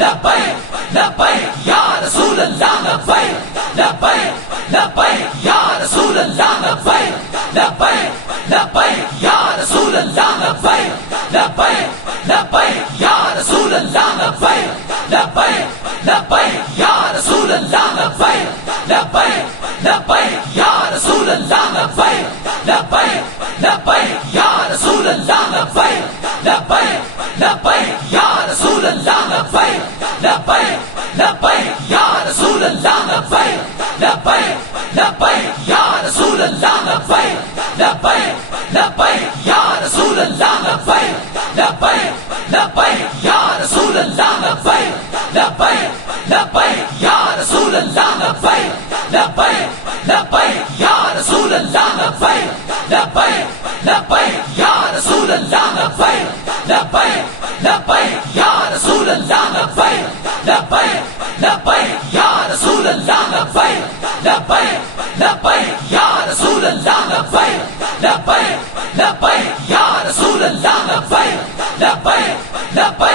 लब्बैक लब्बैक या रसूल अल्लाह लब्बैक लब्बैक लब्बैक या रसूल अल्लाह लब्बैक लब्बैक लब्बैक या रसूल अल्लाह लब्बैक लब्बैक लब्बैक या रसूल अल्लाह लब्बैक लब्बैक लब्बैक या रसूल अल्लाह लब्बैक लब्बैक लब्बैक या रसूल अल्लाह लब्बैक लब्बैक लब्बैक या रसूल अल्लाह लब्बैक लब्बैक लब्बैक या रसूल अल्लाह लब्बैक लब्बैक लब्बैक या रसूल अल्लाह लब्बैक लब्बैक लब्बैक या रसूल अल्लाह लब्बैक लब्बैक लब्बैक या रसूल अल्लाह लब्बैक लब्बैक लब्बैक या रसूल अल्लाह लब्बैक लब्बैक लब्बैक या रसूल अल्लाह लब्बैक लब्बैक लब्बैक या रसूल अल्लाह लब्बैक लब्बैक लब्बैक या रसूल अल्लाह लब्बैक लब्बैक लब्बैक या रसूल अल्लाह लब्बैक लब्बैक लब्बैक या रसूल अल्लाह लब्बैक लब्बैक लब्बैक या रसूल अल्लाह लब्बैक लब्बैक लब्बैक या रसूल अल्लाह लब्बैक लब्बैक लब्बैक